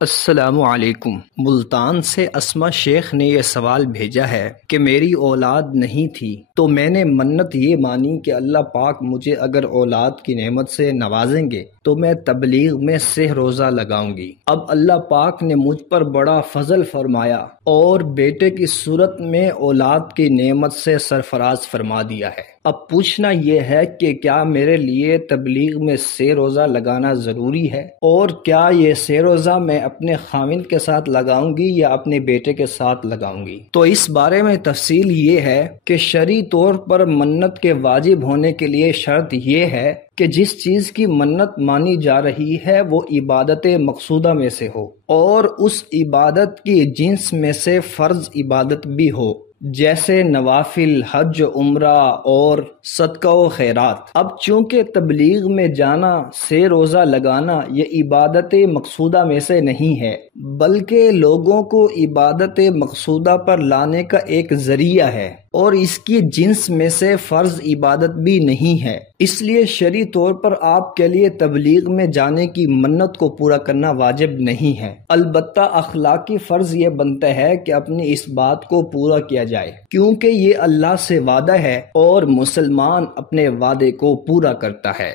السلام علیکم۔ ملتان سے اسما شیخ نے یہ سوال بھیجا ہے کہ میری اولاد نہیں تھی تو میں نے منت یہ مانی کہ اللہ پاک مجھے اگر اولاد کی نعمت سے نوازیں گے تو میں تبلیغ میں 6 روزہ لگاؤں گی۔ اب اللہ پاک نے مجھ پر بڑا فضل فرمایا اور بیٹے کی صورت میں اولاد کی نعمت سے سرفراز فرما دیا ہے۔ اب پوچھنا یہ ہے کہ کیا میرے لیے تبلیغ میں 6 روزہ لگانا ضروری ہے، اور کیا یہ 6 روزہ میں اپنے خاوند کے ساتھ لگاؤں گی یا اپنے بیٹے کے ساتھ لگاؤں گی؟ تو اس بارے میں تفصیل یہ ہے کہ شرعی طور پر منت کے واجب ہونے کے لیے شرط یہ ہے کہ جس چیز کی منت مانی جا رہی ہے وہ عبادت مقصودہ میں سے ہو، اور اس عبادت کی جنس میں سے فرض عبادت بھی ہو، جیسے نوافل، حج، عمرہ اور صدقہ و خیرات۔ اب چونکہ تبلیغ میں جانا، 6 روزہ لگانا یہ عبادت مقصودہ میں سے نہیں ہے، بلکہ لوگوں کو عبادت مقصودہ پر لانے کا ایک ذریعہ ہے، اور اس کی جنس میں سے فرض عبادت بھی نہیں ہے۔ اس لیے شرعی طور پر آپ کے لیے تبلیغ میں جانے کی منت کو پورا کرنا واجب نہیں ہے، البتہ اخلاقی فرض یہ بنتا ہے کہ اپنی اس بات کو پورا کیا جائے، کیونکہ یہ اللہ سے وعدہ ہے اور مسلمان اپنے وعدے کو پورا کرتا ہے۔